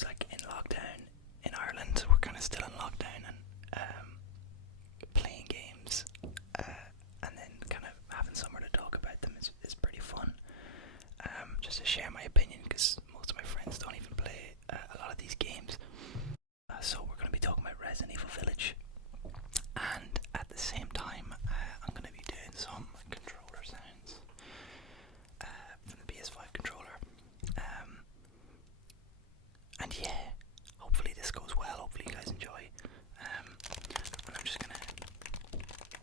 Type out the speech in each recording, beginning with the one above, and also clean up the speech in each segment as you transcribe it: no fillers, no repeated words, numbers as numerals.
suppose like in lockdown in Ireland, we're kind of still in lockdown, and playing games and then kind of having somewhere to talk about them is pretty fun. Just to share my opinion, because most of my friends don't even play a lot of these games. So we're going to be talking about Resident Evil Village, and at the same time I'm going to be doing some controller sounds from the PS5 controller. And yeah, hopefully this goes well, hopefully you guys enjoy. And I'm just going to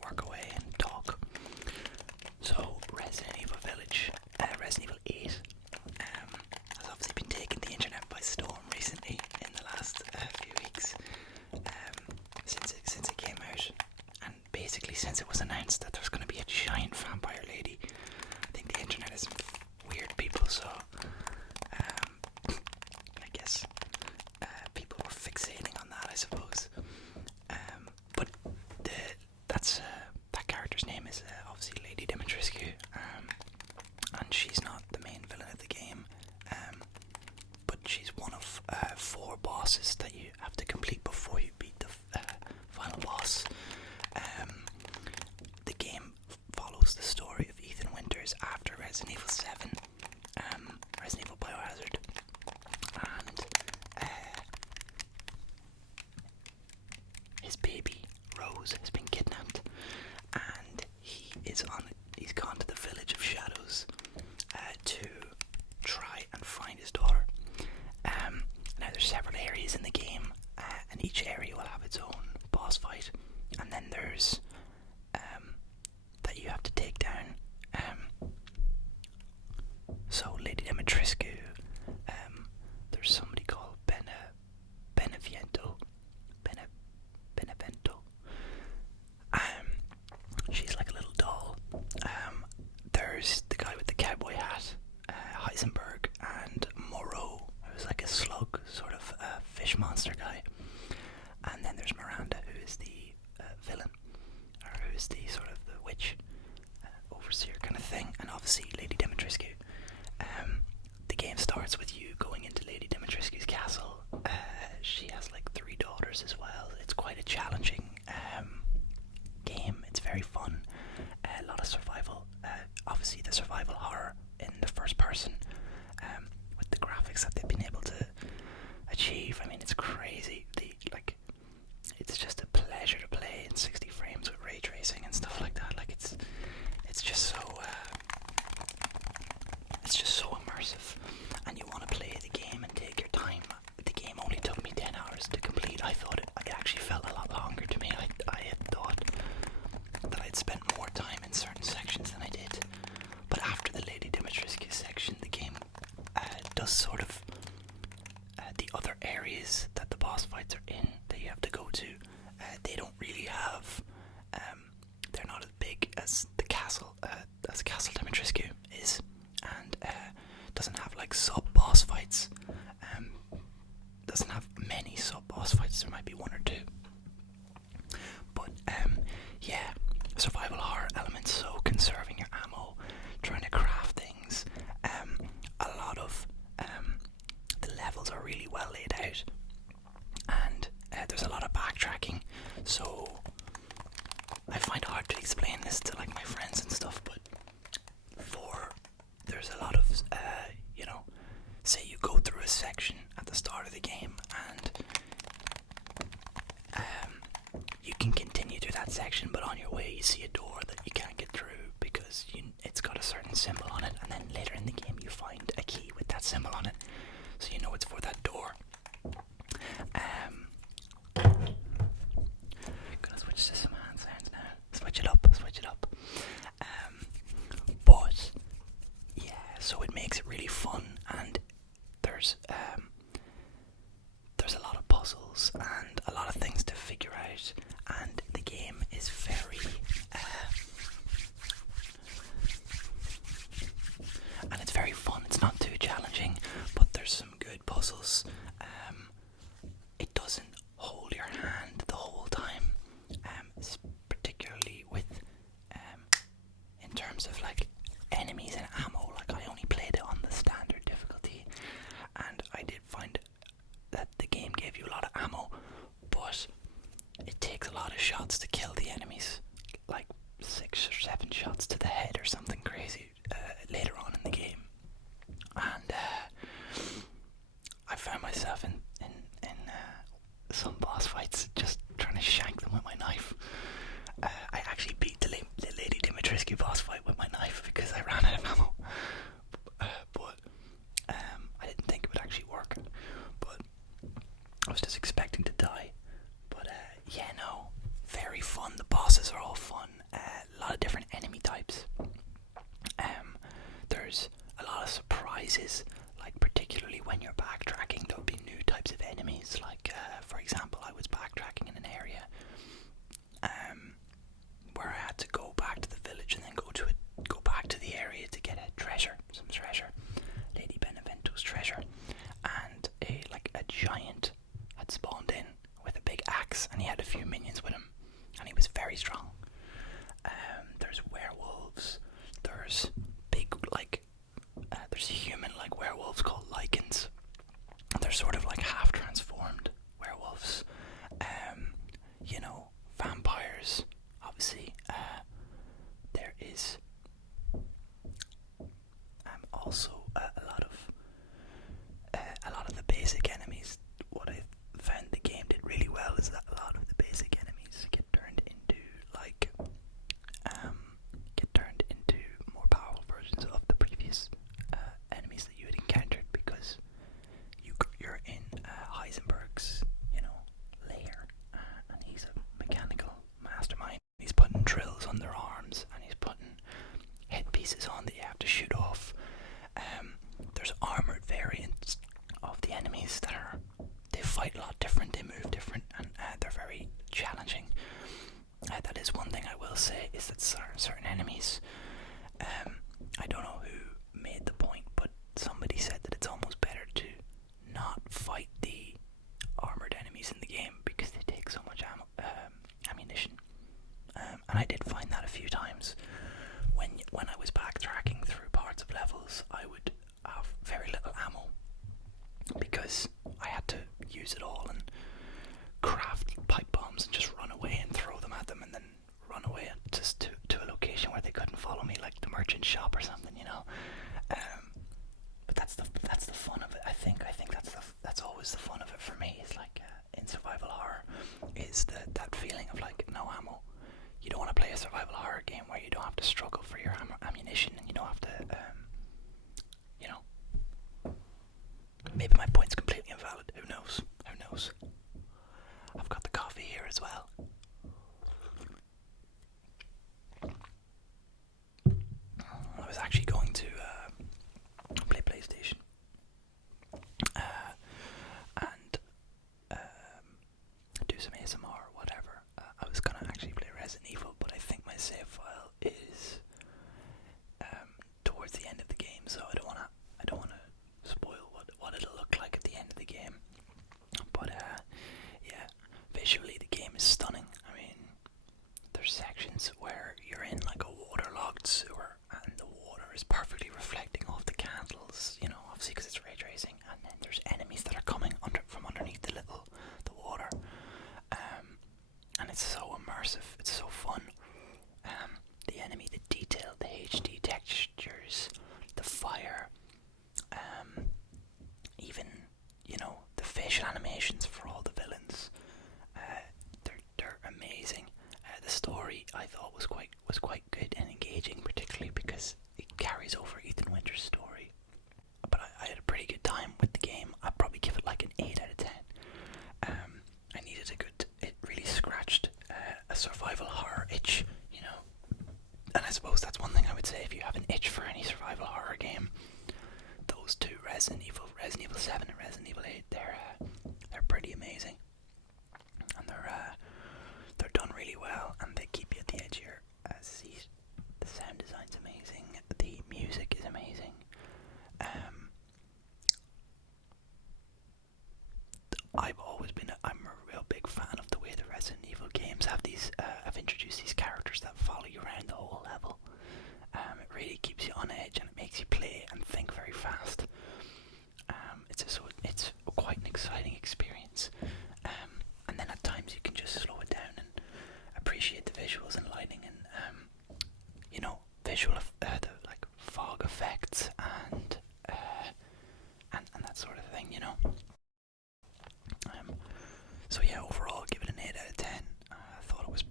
work away and talk. So Resident Evil Village, Resident Evil 8 has obviously been taking the internet by storm recently in the last few weeks, since it came out, and basically since it was announced that there's going to be a giant vampire lady. I think the internet is weird people, so I guess people were fixating on that, I suppose. But that character's name is obviously Lady Dimitrescu, and she's not the main villain of the game, but she's one of 4 bosses that you have to complete before you beat the final boss. The game follows the story of Ethan Winters after Resident Evil 7, Resident Evil Biohazard, and his baby Rose has been kidnapped, and he's gone to the Village of Shadows to try and find his daughter. Now there's several areas in the game, and each area will have its own boss fight, and then there's that you have to take down. So Lady Dimitrescu, there's somebody called Benevento. She's like a little doll. There's the guy with the cowboy hat, Heisenberg, and Moreau, who's like a slug, sort of fish monster guy. And then there's Miranda, who is the villain, or who is the sort of the witch, overseer kind of thing, and obviously Lady Dimitrescu. The game starts with you going into Lady Dimitrescu's castle. She has like 3 daughters as well. It's quite a challenging game. It's very fun. A lot of survival. Obviously the survival horror in the first person, with the graphics that they've been able to achieve. I mean, it's crazy. It's just a pleasure to play in 60 frames with ray tracing and stuff like that. Like it's just so immersive, and you want to play the game and take your time. The game only took me 10 hours to complete. I thought it actually felt a lot longer to me. I had thought that I'd spent more time in certain sections than I did, but after the Lady Dimitrescu section, the game does sort of the other areas that the boss fights are in that you have to go to. They don't really have. They're not as big as the castle, as Castle Dimitrescu is, and doesn't have like sub-boss fights. Doesn't have many sub-boss fights. There might be 1 or 2. But yeah, survival horror elements. So conserving your ammo, trying to craft things. A lot of the levels are really well laid out, and there's a lot of backtracking. So I find it hard to explain this to like my friends and stuff, but there's a lot of say you go through a section at the start of the game, and you can continue through that section, but on your way you see a door that you can't get through because it's got a certain symbol on it, and then later in the game you find a key with that symbol on it, so you know it's for that door. Gonna switch to some hand sounds now. Switch it up. But yeah, so it makes it really fun, and there's a lot of puzzles and a lot of things to figure out, and the game is very and it's very fun. It's not too challenging, but there's some good puzzles. It doesn't hold your hand the whole time, particularly with in terms of like enemies and ammo. Like I only played it on the standard difficulty, and I did find surprises. Like particularly when you're backtracking, there'll be new types of enemies. Like for example, I was backtracking in an area where I had to go back to the village and then go back to the area to get some treasure, Lady Benevento's treasure, and a giant had spawned in with a big axe, and he had a few minions with him, and he was very strong. There's werewolves. There's big there's human werewolves called lycans. They're sort of half transformed werewolves. Vampires. Obviously, there is also a lot of the basic enemies. What I found the game did really well is that a lot of the basic enemies get turned into more powerful versions of the previous enemies that you had encountered, because you're in Heisenberg's lair, and he's a mechanical mastermind. He's putting drills on their arms, and he's putting headpieces on that you have to shoot off. There's armored variants of the enemies they fight a lot different, they move different, and they're very challenging. That is one thing I will say, is that certain enemies, I don't know who made the point, but somebody said that it's almost better to not fight the armored enemies in the game because they take so much ammunition. And I did find that a few times. When I was backtracking through parts of levels, I would have very little ammo because I had to use it all and craft pipe bombs and just run away and throw them at them, and then run away just to a location where they couldn't follow me, like the merchant shop or something, But that's the fun of it. I think that's always the fun of it for me. It's in survival horror, is that feeling of no ammo. You don't want to play a survival horror game where you don't have to struggle for your ammunition, and you don't have to, maybe my point's completely invalid. Who knows? I've got the coffee here as well. I was actually going to play PlayStation and do some ASMR or whatever. I was gonna actually play Resident Evil, but I think my save file is towards the end of the game, so I don't wanna spoil what it'll look like at the end of the game. But yeah, visually the game is stunning. I mean, there's sections where you're in a waterlogged sewer, and the water is perfectly reflecting off the candles, obviously because it's ray tracing, and then there's enemies that are coming from underneath the water, and it's so immersive, it's so fun. The enemy, the detail, the HD textures, the fire, even the facial animations for all the villains, they're amazing. The story I thought was quite good and engaging, particularly because it carries over Ethan Winter's story. But I had a pretty good time with the game. I'd probably give it an 8 out of 10. I needed it really scratched a survival horror itch, and I suppose that's one thing I would say, if you have an itch for any survival horror game, those two, Resident Evil 7 and Resident Evil 8, they're pretty amazing, and they're done really well, and they keep you at the edge of your seat. The sound design's amazing, the music is amazing. I'm a real big fan of the way the Resident Evil games have introduced these characters that follow you around the whole level. It really keeps you on edge, and it makes you play and think very fast. It's quite an exciting experience. And then at times you can just slow it down and appreciate the visuals and lighting, and the fog effects and that sort of thing. So yeah, overall, give it an 8 out of 10. I thought it was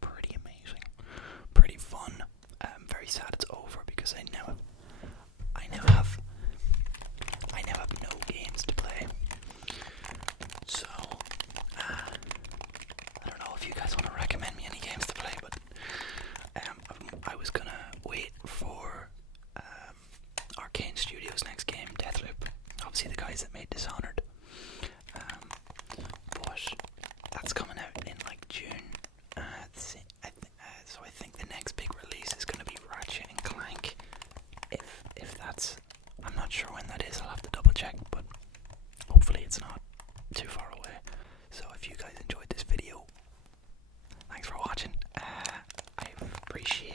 pretty amazing, pretty fun. Very sad it's over, because I now have guys that made Dishonored. But that's coming out in like June. So I think the next big release is going to be Ratchet and Clank. If that's, I'm not sure when that is. I'll have to double check, but hopefully it's not too far away. So if you guys enjoyed this video, thanks for watching. I appreciate